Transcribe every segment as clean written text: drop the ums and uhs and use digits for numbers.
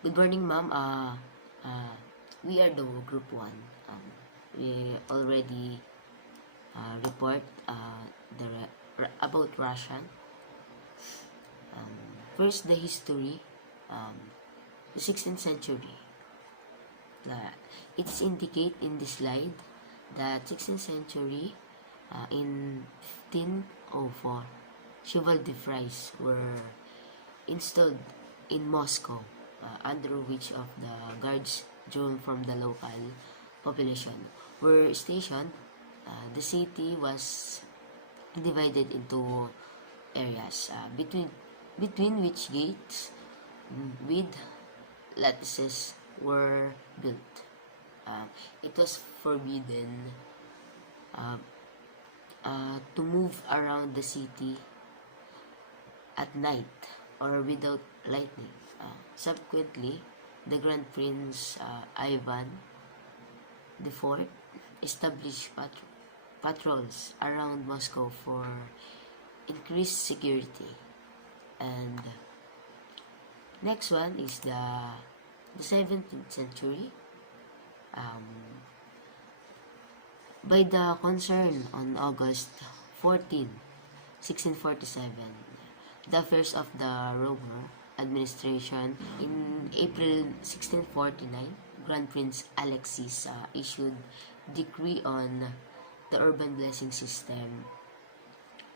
Good morning, ma'am. We are the group 1. We already report about Russian. Um, First, the history. Um, the 16th century. It is indicate in this slide that 16th century in 1504, chivalry fries were installed in Moscow, under which of the guards drawn from the local population were stationed. The city was divided into areas between which gates with lattices were built. It was forbidden uh, to move around the city at night or without lightning. Subsequently, the Grand Prince Ivan IV established patrols around Moscow for increased security. And next one is the 17th century. By the concern on August 14, 1647, the affairs of the Rover administration. In April 1649, Grand Prince Alexis issued decree on the urban blessing system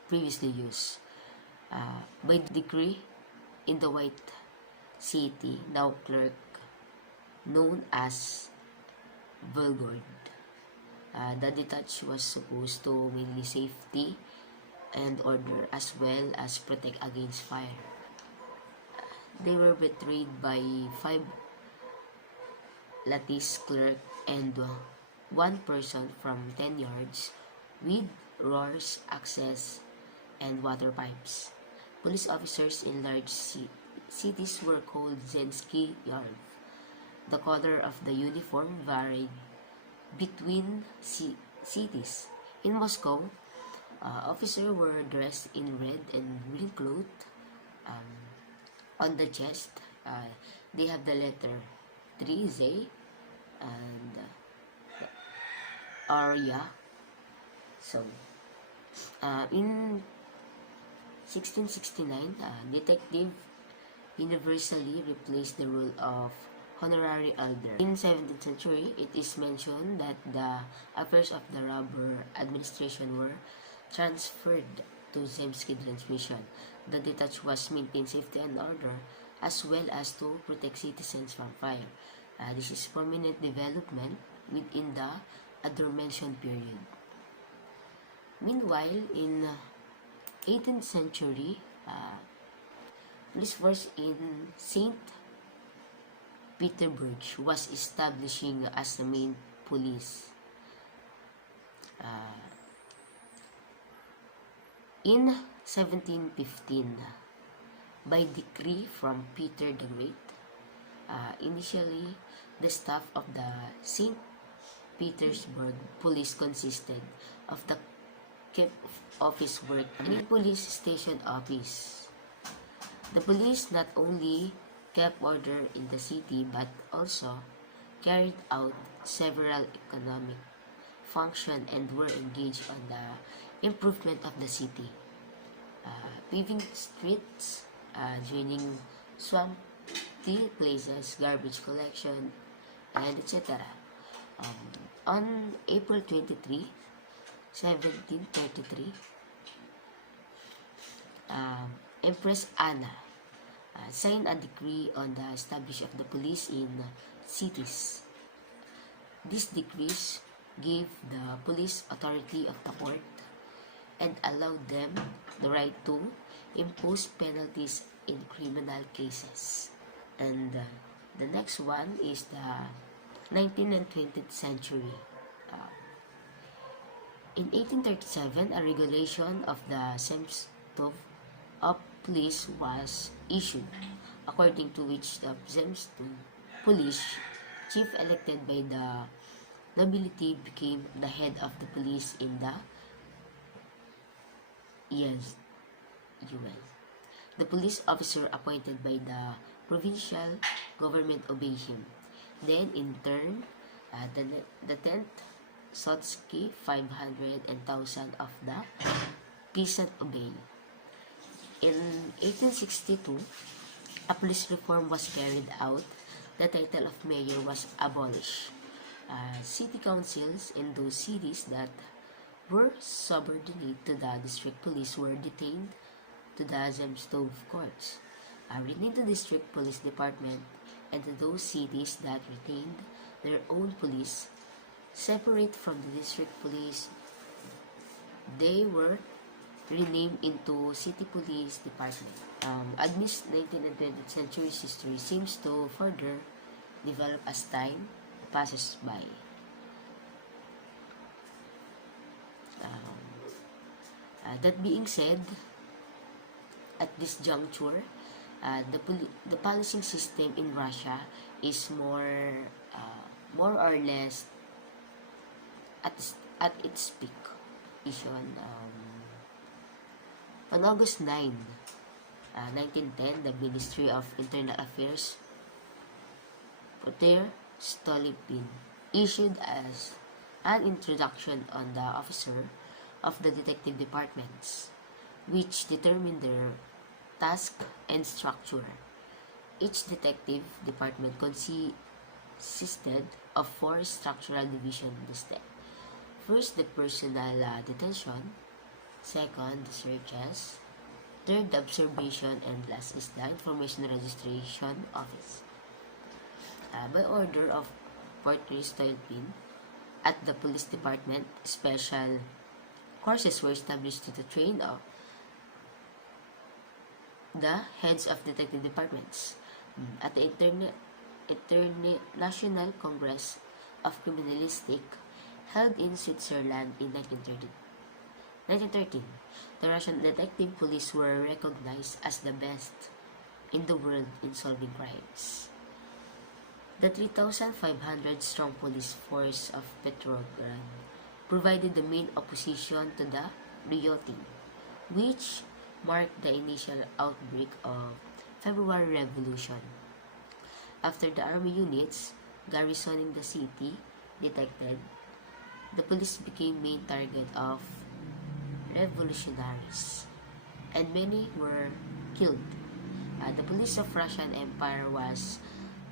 previously used. By decree, in the White City, now clerk, known as Volgord, the detached was supposed to mainly safety and order as well as protect against fire. They were betrayed by 5 lattice clerk and one person from 10 yards with roars, axes, and water pipes. Police officers in large cities were called Zensky Yard. The color of the uniform varied between cities. In Moscow, officers were dressed in red and green clothes. On the chest, they have the letter 3Z and Arya. So, in 1669, detective universally replaced the role of honorary elder. In 17th century, it is mentioned that the affairs of the robber administration were transferred to Zemsky transmission. The detached was maintain safety and order as well as to protect citizens from fire. This is prominent development within the adormention period. Meanwhile, in 18th century, police force in St. Petersburg was establishing as the main police. In 1715, by decree from Peter the Great, initially the staff of the St. Petersburg police consisted of the keep office work and police station office. The police not only kept order in the city but also carried out several economic functions and were engaged on the improvement of the city, paving streets, draining swampy places, garbage collection, and etc. On April 23, 1733, Empress Anna signed a decree on the establishment of the police in cities. These decrees gave the police authority of the court and allowed them the right to impose penalties in criminal cases. And the next one is the 19th and 20th century. In 1837, a regulation of the Zemstvo of police was issued, according to which the Zemstvo police chief elected by the nobility became the head of the police in the US. The police officer appointed by the provincial government obey him. Then, in turn, the 10th Sotsky, 500 and 1,000 of the peasant obey. In 1862, a police reform was carried out. The title of mayor was abolished. City councils in those cities that were subordinate to the district police were detained to the Zemstov courts. Renamed the district police department, and to those cities that retained their own police, separate from the district police, they were renamed into city police department. Amidst 19th and 20th century's history seems to further develop as time passes by. That being said, at this juncture, the policing system in Russia is more or less at its peak. On August 9, 1910, the Ministry of Internal Affairs, Pyotr Stolypin, issued as an introduction on the officer of the detective departments, which determined their task and structure. Each detective department consisted of 4 structural divisions. First, the personal detention. Second, the searches. Third, the observation. And last is the information registration office. By order of Pyotr Stolypin, at the police department, special courses were established to train the heads of detective departments. At the International Congress of Criminalistic, held in Switzerland in 1913, the Russian detective police were recognized as the best in the world in solving crimes. The 3,500-strong police force of Petrograd provided the main opposition to the rioting, which marked the initial outbreak of February Revolution. After the army units garrisoning the city detected, the police became main target of revolutionaries, and many were killed. The police of Russian Empire was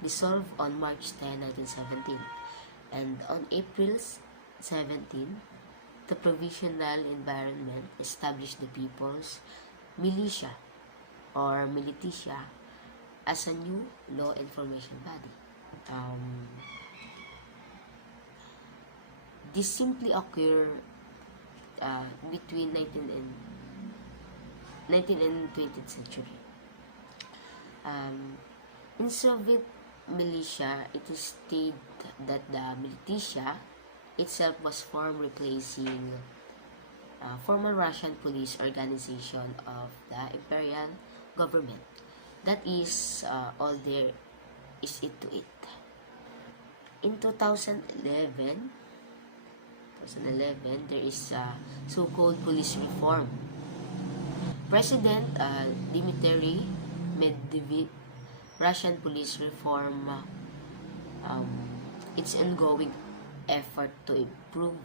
dissolved on March 10, 1917, and on April 17, the provisional environment established the People's Militia or Militia as a new law enforcement body. This simply occurred between 19th and 20th century. In Soviet militia, it is stated that the militia itself was formed replacing former Russian police organization of the imperial government. That is all there is it to it. In 2011, there is a so-called police reform. President Dmitry Medvedev, Russian police reform, its ongoing effort to improve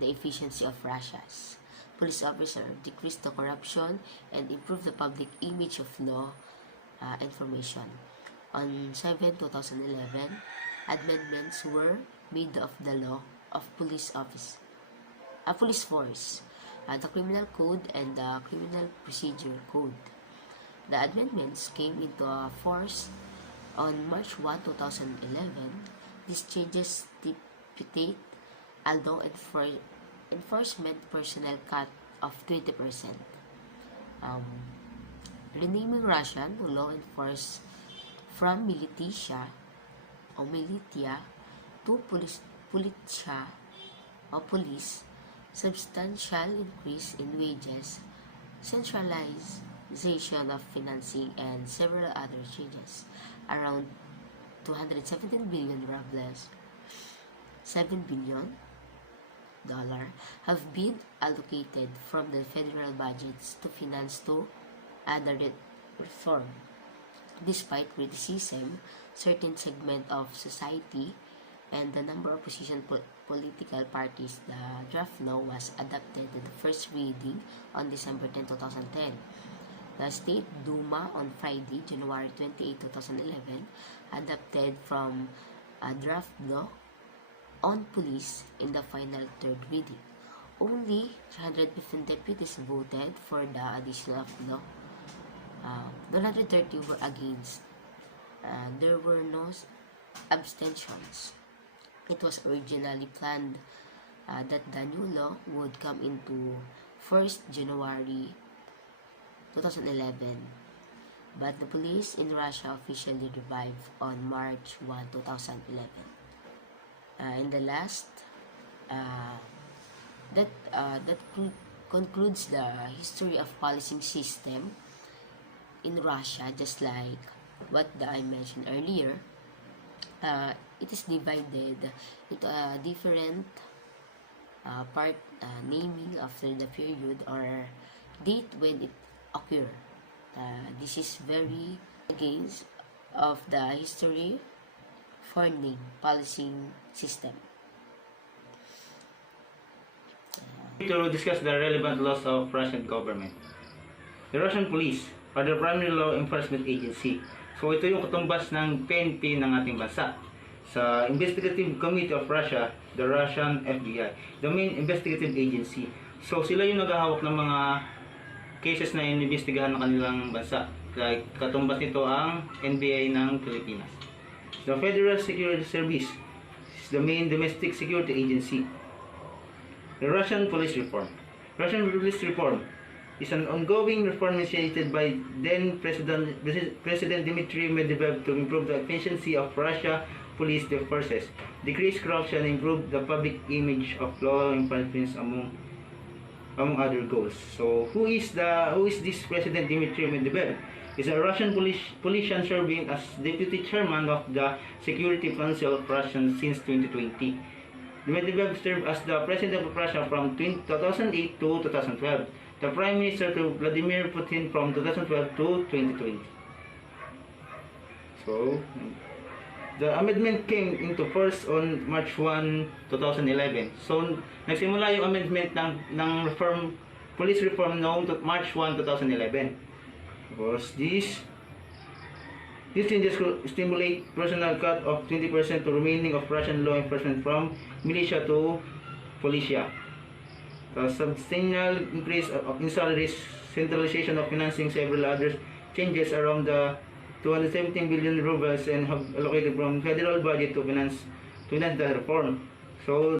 the efficiency of Russia's police officer, decrease the corruption, and improve the public image of law information. On 7, 2011, amendments were made of the law of police force, the criminal code, and the criminal procedure code. The amendments came into force on March 1, 2011. These changes stipulate a law enforcement personnel cut of 20%. Renaming Russian law enforcement from militia or militia to politia or police, substantial increase in wages, centralization of financing, and several other changes. Around 217 billion rubles, $7 billion, have been allocated from the federal budgets to finance to other reform. Despite criticism, certain segment of society and the number of opposition political parties, the draft law was adopted at the first reading on December 10, 2010. The State Duma on Friday, January 28, 2011, adopted from a draft law on police in the final third reading. Only 315 deputies voted for the additional law. 130 were against. There were no abstentions. It was originally planned that the new law would come into 1st January 2011, but the police in Russia officially revived on March 1, 2011. In the last, that concludes the history of policing system in Russia. Just like what I mentioned earlier, it is divided into a different part naming after the period or date when it occurred. This is very against of the history funding policing system. To discuss the relevant laws of Russian government. The Russian police are the primary law enforcement agency. So ito yung katumbas ng PNP ng ating bansa. Sa Investigative Committee of Russia, the Russian FBI, the main investigative agency. So sila yung naghahawak ng mga cases na inimbestigahan ng kanilang bansa. Like katumbas nito ang NBI ng Pilipinas. The Federal Security Service is the main domestic security agency. The Russian Police Reform. Russian Police Reform is an ongoing reform initiated by then President Dmitry Medvedev to improve the efficiency of Russia police forces, decrease corruption, and improve the public image of law enforcement among other goals. So who is this President Dmitry Medvedev? Is a Russian politician serving as deputy chairman of the Security Council of Russia since 2020. Medvedev served as the president of Russia from 2008 to 2012. The Prime Minister to Vladimir Putin from 2012 to 2020. So, the amendment came into force on March 1, 2011. So, nagsimula yung amendment ng police reform noong March 1, 2011. Because these changes could stimulate personnel cut of 20% to remaining of Russian law enforcement from militia to policia. A substantial increase in salaries, centralization of financing, several other changes around the 217 billion rubles and have allocated from federal budget to finance the reform. So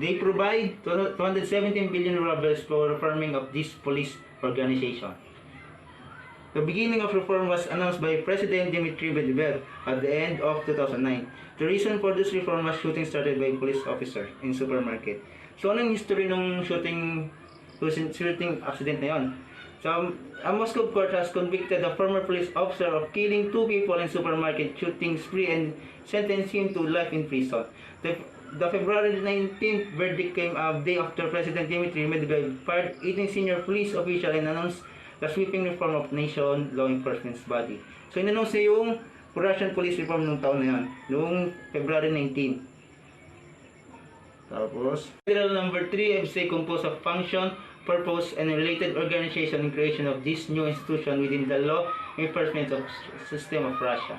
they provide 217 billion rubles for reforming of this police organization. The beginning of reform was announced by President Dmitry Medvedev at the end of 2009. The reason for this reform was shooting started by police officer in supermarket. So anong history ng shooting accident na yon? So a Moscow court has convicted a former police officer of killing 2 people in supermarket shooting spree and sentenced him to life in prison. The February 19th verdict came a day after President Dmitry Medvedev fired 18 senior police officials and announced the sweeping reform of nation law enforcement body. So in-announce niya yung Russian police reform nung taon na yan, noong February 19. Tapos, Federal number 3 FCA composed of function, purpose, and related organization and creation of this new institution within the law enforcement system of Russia.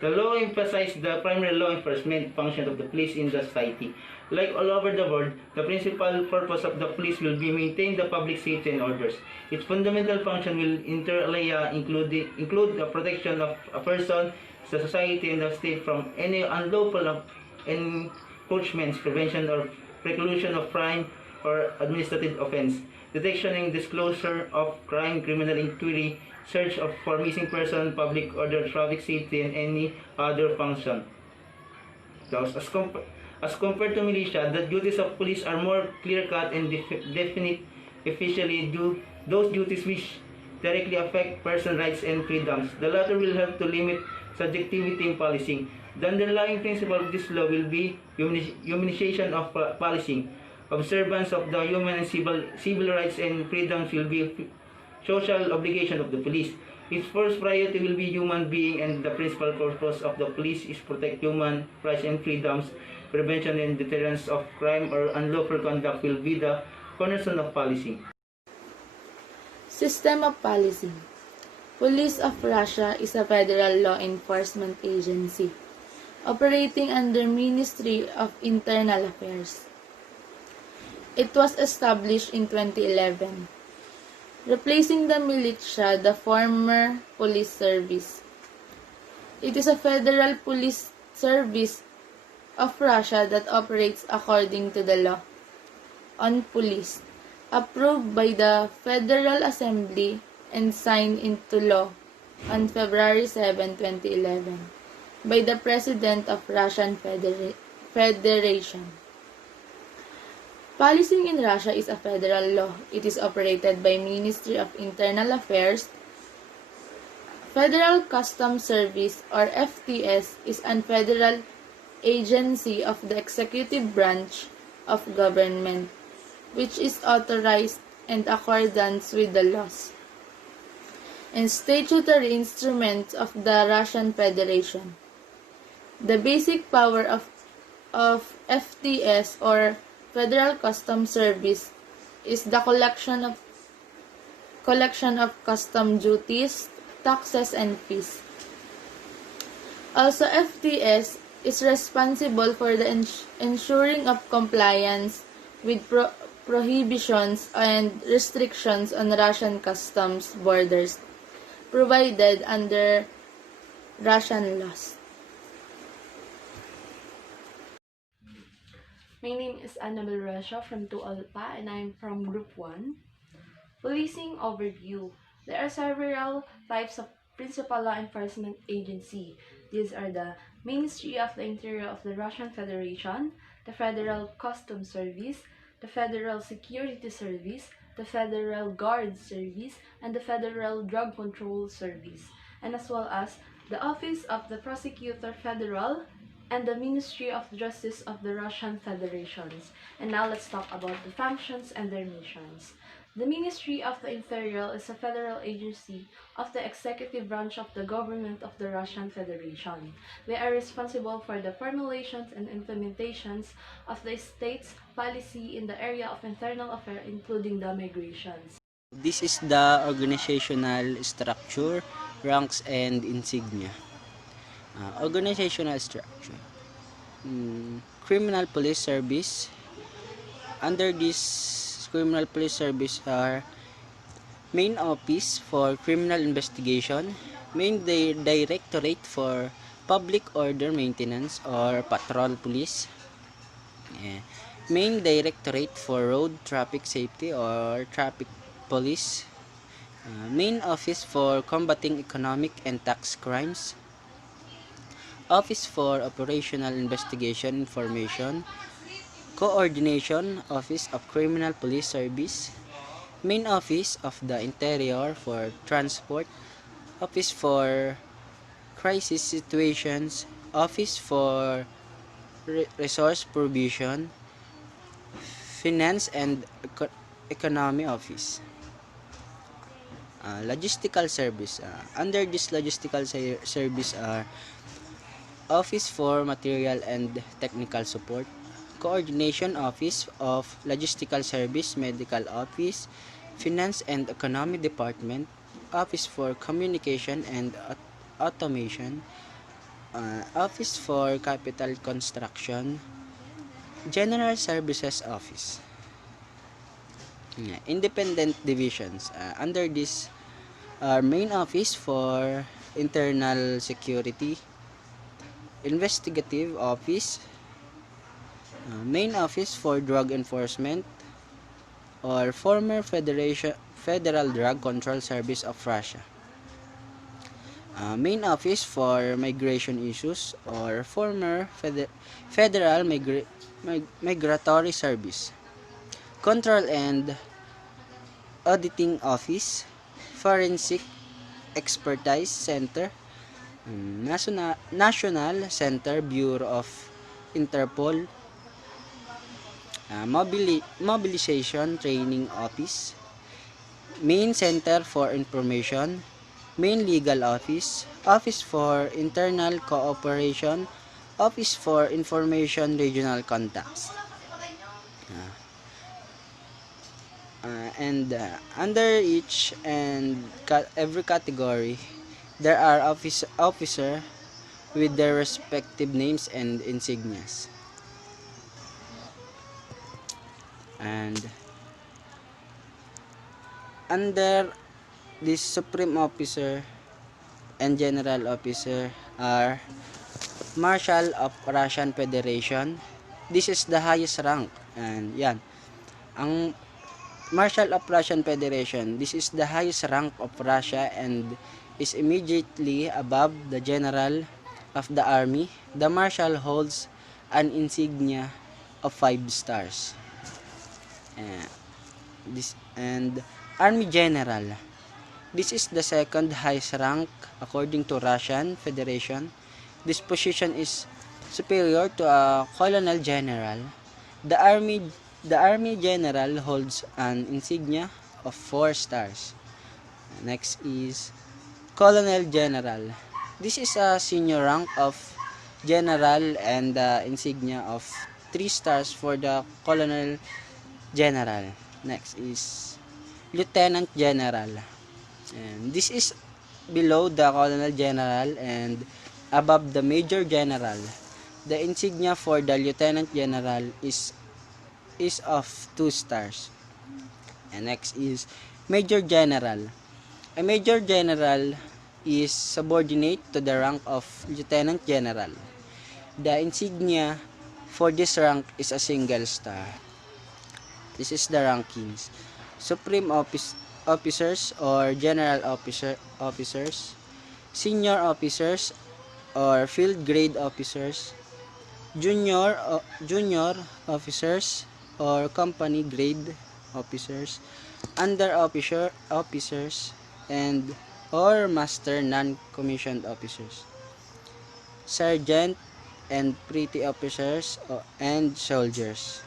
The law emphasized the primary law enforcement function of the police in the society. Like all over the world, the principal purpose of the police will be maintain the public safety and orders. Its fundamental function will inter alia include the protection of a person, the society, and the state from any unlawful encroachments, prevention or preclusion of crime or administrative offense, detection and disclosure of crime, criminal inquiry, search for missing person, public order, traffic safety, and any other function. Thus, as compared to militia, the duties of police are more clear-cut and definite, especially those duties which directly affect person rights and freedoms. The latter will help to limit subjectivity in policing. The underlying principle of this law will be humanization of policing. Observance of the human and civil rights and freedoms will be social obligation of the police. Its first priority will be human being, and the principal purpose of the police is protect human rights and freedoms. Prevention and deterrence of crime or unlawful conduct will be the cornerstone of policy. System of policy. Police of Russia is a federal law enforcement agency operating under Ministry of Internal Affairs. It was established in 2011, replacing the militia, the former police service. It is a federal police service of Russia that operates according to the law on police, approved by the Federal Assembly and signed into law on February 7, 2011 by the President of Russian Federation. Policing in Russia is a federal law. It is operated by Ministry of Internal Affairs. Federal Customs Service, or FTS, is a federal agency of the executive branch of government, which is authorized in accordance with the laws and statutory instruments of the Russian Federation. The basic power of FTS, or Federal Customs Service, is the collection of custom duties, taxes, and fees. Also, FTS is responsible for the ensuring of compliance with prohibitions and restrictions on Russian customs borders provided under Russian laws. My name is Annabel Resha from Tualpa, and I'm from Group 1. Policing overview. There are several types of principal law enforcement agency. These are the Ministry of the Interior of the Russian Federation, the Federal Customs Service, the Federal Security Service, the Federal Guard Service, and the Federal Drug Control Service, and as well as the Office of the Prosecutor Federal and the Ministry of Justice of the Russian Federations. And now let's talk about the functions and their missions. The Ministry of the Interior is a federal agency of the executive branch of the government of the Russian Federation. They are responsible for the formulations and implementations of the state's policy in the area of internal affairs, including the migrations. This is the organizational structure, ranks, and insignia. Organizational structure. Criminal Police Service. Under this Criminal Police Service are Main Office for Criminal Investigation, Main Directorate for Public Order Maintenance or Patrol Police, Main Directorate for Road Traffic Safety or Traffic Police, Main Office for Combating Economic and Tax Crimes, Office for Operational Investigation Information, Coordination Office of Criminal Police Service, Main Office of the Interior for Transport, Office for Crisis Situations, Office for Resource Provision, Finance and Economy Office. Logistical Service. Under this logistical service are Office for Material and Technical Support, Coordination Office of Logistical Service, Medical Office, Finance and Economy Department, Office for Communication and Automation, Office for Capital Construction, General Services Office. Independent divisions. Under this are Main Office for Internal Security, Investigative Office, Main Office for Drug Enforcement or former Federal Drug Control Service of Russia, Main Office for Migration Issues or former Federal Migratory Service, Control and Auditing Office, Forensic Expertise Center, National Center Bureau of Interpol, Mobilization Training Office, Main Center for Information, Main Legal Office, Office for Internal Cooperation, Office for Information Regional Contacts. And under each and every category, there are officer with their respective names and insignias. And under this Supreme Officer and General Officer are Marshal of Russian Federation. This is the highest rank. And yan. Ang Marshal of Russian Federation, this is the highest rank of Russia and is immediately above the General of the Army. The Marshal holds an insignia of 5 stars. And Army General. This is the second highest rank according to Russian Federation. This position is superior to a Colonel General. The Army General holds an insignia of 4 stars. Next is Colonel General. This is a senior rank of General and the insignia of 3 stars for the Colonel General. Next is Lieutenant General. And this is below the Colonel General and above the Major General. The insignia for the Lieutenant General is of 2 stars. And next is Major General. A Major General is subordinate to the rank of Lieutenant General. The insignia for this rank is a single star. This is the rankings. Supreme Officers or General Officers, Senior Officers or Field Grade Officers, Junior Officers or Company Grade Officers, Under Officers, and or Master Non-Commissioned Officers, Sergeant and Petty Officers and Soldiers.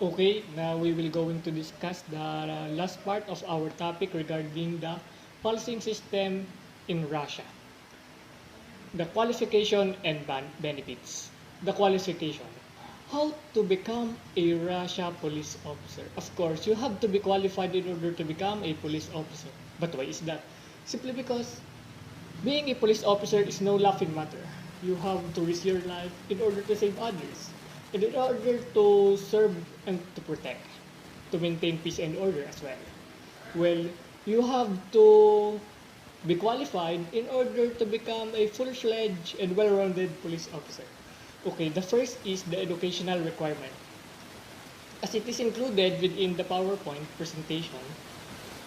Okay, now we will going to discuss the last part of our topic regarding the policing system in Russia. The qualification and benefits. The qualification. How to become a Russia police officer? Of course, you have to be qualified in order to become a police officer. But why is that? Simply because being a police officer is no laughing matter. You have to risk your life in order to save others. And in order to serve and to protect, to maintain peace and order as well. Well, you have to be qualified in order to become a full-fledged and well-rounded police officer. Okay, the first is the educational requirement. As it is included within the PowerPoint presentation,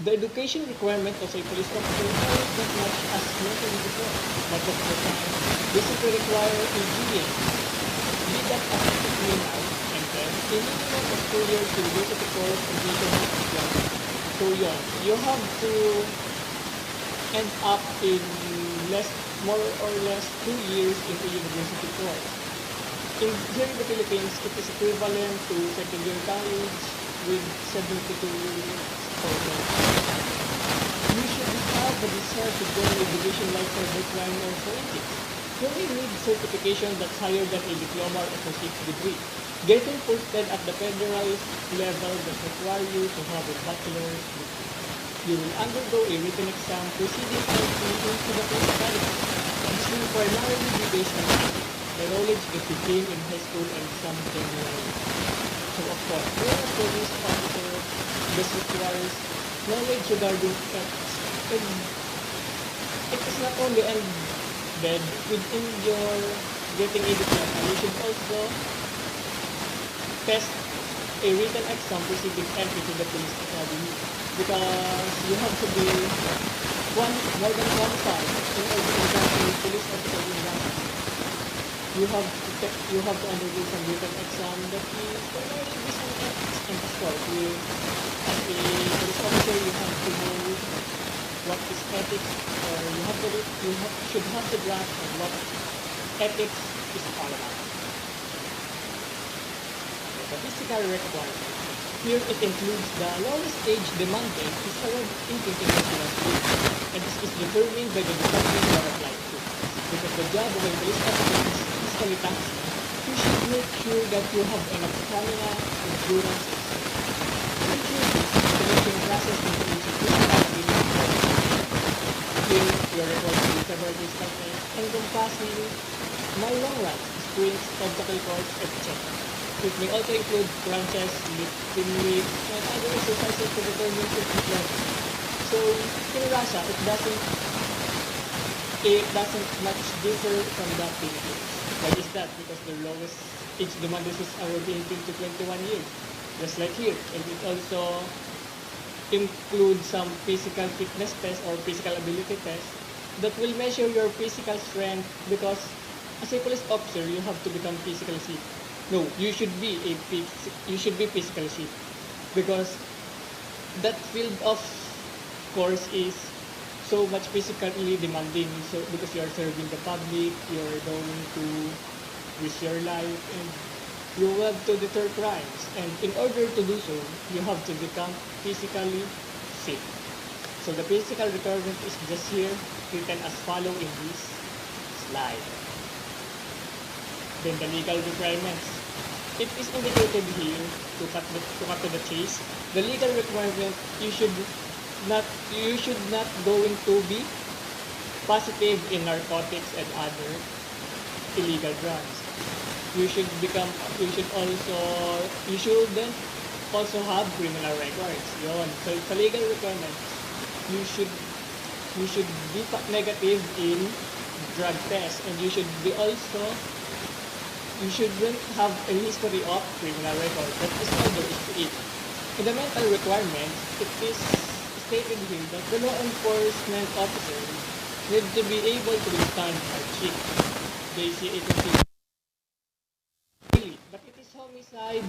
the education requirement of a police officer is not much as mentioned before. Much of the time, basically require a BA, be that as a criminal, and then a minimum of 2 years university course completion of diploma. So yun, you have to end up in more or less 2 years in a university course. Here in the Philippines, it is equivalent to second year college with 72 courses. You should have the desire to go a division like cyber crime or forensics. You may need certification that's higher than a diploma or associate degree. Getting posted at the federal level does require you to have a bachelor's degree. You will undergo a written exam preceding entry into the police academy. This will primarily be based on the knowledge that you gain in high school and some general. So of course, being a police officer, this requires knowledge regarding facts. And it is not only embedded within your getting a diploma, you should also test a written exam preceding entry to the police academy, because you have to be more than qualified in order to become a police officer in Russia. You have to undergo some written exam that is primarily based on ethics, and of course, as a police officer, you have to know what is ethics, or you should have the grasp of what ethics is all about. The physical requirements. here it includes the lowest age demanded is around 18 to 21 years, and this is determined by the department you are applied to. Because the job of a police officer is physically taxing, you should make sure that you have enough stamina, endurance, and maturity to make your process into which you put out in your body. Here, you are required to do several physical tests encompassing more long runs, sprints, obstacle course, etc. It may also include crunches, lifting weights, and other exercises to determine fitness level. So, in Russia, it doesn't much differ from the Philippines. Why is that? Because the lowest age demanded is around 18 to 21 years, just like here. And it also includes some physical fitness tests or physical ability tests that will measure your physical strength, because as a police officer, you have to become physically fit. No, you should be physically fit, because that field of course is so much physically demanding. So because you are serving the public, you are going to risk your life, and you have to deter crimes. And in order to do so, you have to become physically fit. So the physical requirement is just here, written as follow in this slide. Then the legal requirements. It is indicated here to cut to the chase. The legal requirement, you should not going to be positive in narcotics and other illegal drugs. You shouldn't also have criminal records. Yun. So sa legal requirements, you should be negative in drug tests, and you shouldn't have a history of criminal record. That is all there is to it. In the mental requirements, it is stated here that the law enforcement officers need to be able to withstand hardship. They see it as really, but it is homicide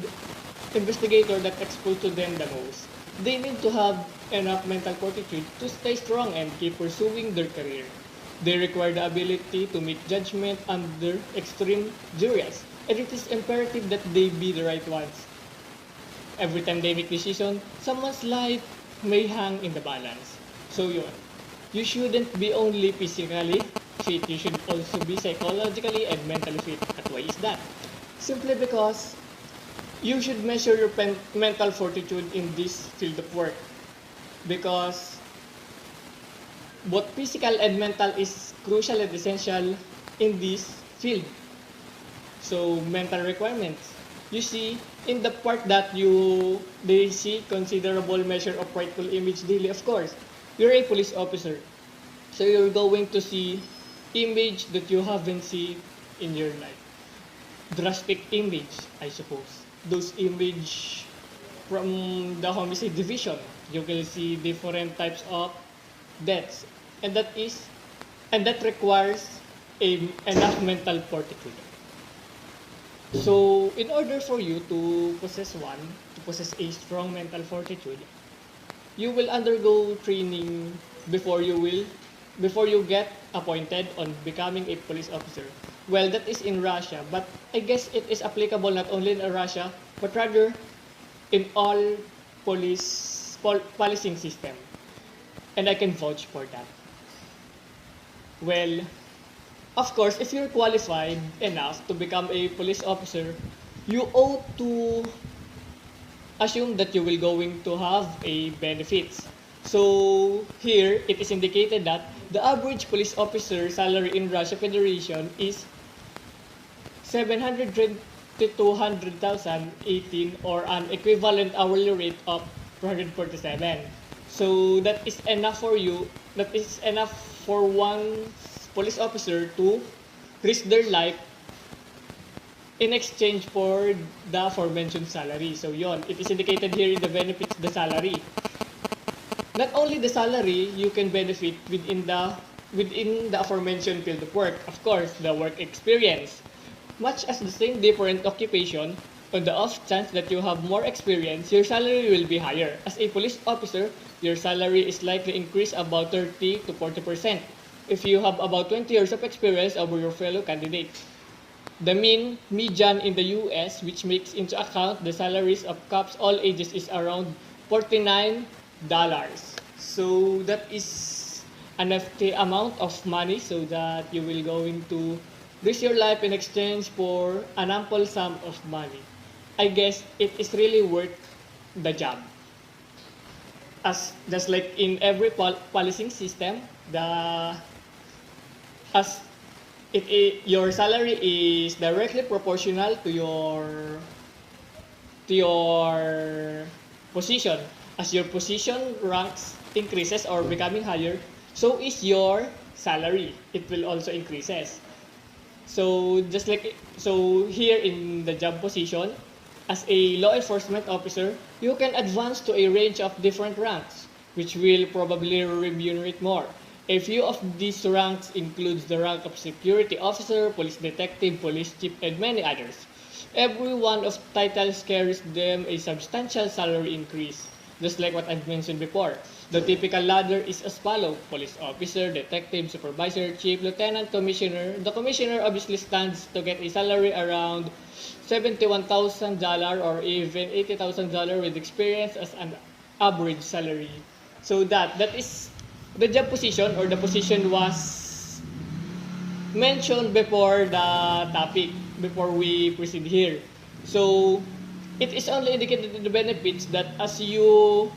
investigator that exposed to them the most. They need to have enough mental fortitude to stay strong and keep pursuing their career. They require the ability to make judgment under extreme duress, and it is imperative that they be the right ones. Every time they make decision, someone's life may hang in the balance. So yun, you shouldn't be only physically fit, you should also be psychologically and mentally fit. And why is that? Simply because you should measure your mental fortitude in this field of work. Because both physical and mental is crucial and essential in this field. So mental requirements. You see, in the part that they see considerable measure of frightful image daily, of course, you're a police officer. So you're going to see image that you haven't seen in your life. Drastic image, I suppose. Those image from the homicide division. You can see different types of deaths. And that requires enough mental fortitude. So, in order for you to possess a strong mental fortitude, you will undergo training before you get appointed on becoming a police officer. Well, that is in Russia, but I guess it is applicable not only in Russia, but rather in all policing system. And I can vouch for that. Well, of course, if you're qualified enough to become a police officer, you ought to assume that you will going to have a benefits. So here it is indicated that the average police officer salary in Russia Federation is 720 to 200,018, or an equivalent hourly rate of 447. So that is enough for you. That is enough for one police officer to risk their life in exchange for the aforementioned salary. So yon, it is indicated here in the benefits, the salary. Not only the salary, you can benefit within the aforementioned field of work. Of course, the work experience. Much as the same different occupation, on the off chance that you have more experience, your salary will be higher. As a police officer, your salary is likely increase about 30 to 40% if you have about 20 years of experience over your fellow candidates. The mean median in the US, which makes into account the salaries of cops all ages, is around $49. So that is an hefty amount of money, so that you will going to risk your life in exchange for an ample sum of money. I guess it is really worth the job. As just like in every policing system, the as your salary is directly proportional to your position. As your position ranks increases or becoming higher, so is your salary. It will also increases. So here in the job position, as a law enforcement officer, you can advance to a range of different ranks, which will probably remunerate more. A few of these ranks includes the rank of security officer, police detective, police chief, and many others. Every one of titles carries them a substantial salary increase, just like what I've mentioned before. The typical ladder is as follows: police officer, detective, supervisor, chief, lieutenant, commissioner. The commissioner obviously stands to get a salary around $71,000 or even $80,000 with experience as an average salary. So that is the job position, or the position was mentioned before the topic, before we proceed here. So it is only indicated in the benefits that as you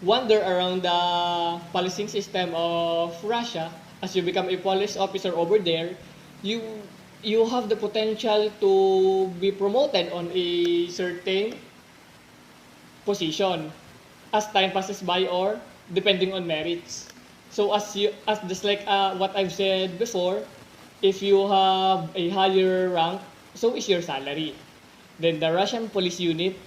wander around the policing system of Russia, as you become a police officer over there, you have the potential to be promoted on a certain position as time passes by, or depending on merits. So as just like what I've said before, if you have a higher rank, so is your salary. Then the Russian police unit,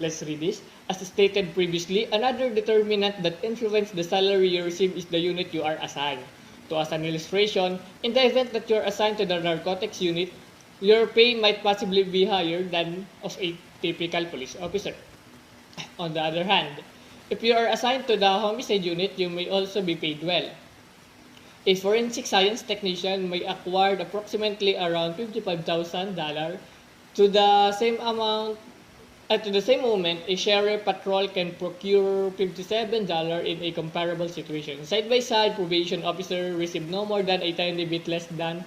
let's read this. As stated previously, another determinant that influences the salary you receive is the unit you are assigned. To as an illustration, in the event that you're assigned to the narcotics unit, your pay might possibly be higher than of a typical police officer. On the other hand, if you are assigned to the homicide unit, you may also be paid well. A forensic science technician may acquire approximately around $55,000. To the same amount, to the same moment, a sheriff patrol can procure $57 in a comparable situation. Side by side, probation officer receive no more than a tiny bit less than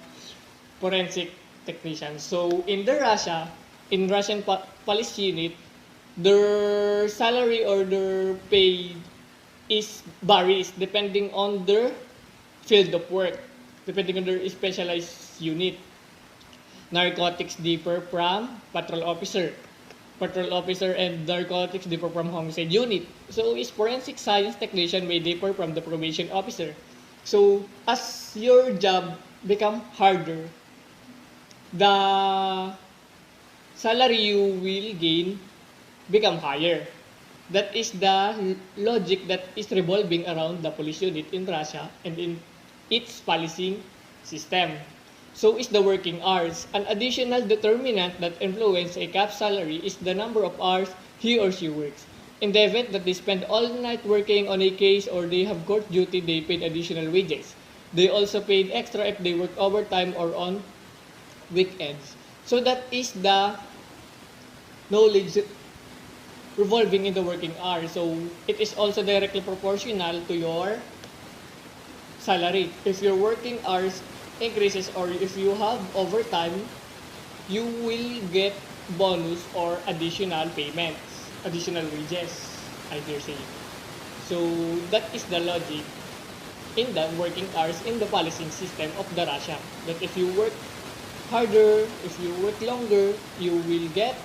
forensic technician. So in Russian police unit, their salary or their pay varies depending on their field of work, depending on their specialized unit. Narcotics differ from patrol officer. Patrol officer and narcotics differ from homicide unit. So is forensic science technician may differ from the probation officer. So as your job become harder, the salary you will gain become higher. That is the logic that is revolving around the police unit in Russia and in its policing system. So is the working hours. An additional determinant that influences a cap's salary is the number of hours he or she works. In the event that they spend all night working on a case or they have court duty, they paid additional wages. They also paid extra if they work overtime or on weekends. So that is the knowledge revolving in the working hours. So it is also directly proportional to your salary. If your working hours increases or if you have overtime, you will get bonus or additional payments, additional wages, I dare say. So that is the logic in the working hours in the policing system of the Russia. That if you work harder, if you work longer, you will get